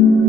thank mm -hmm. you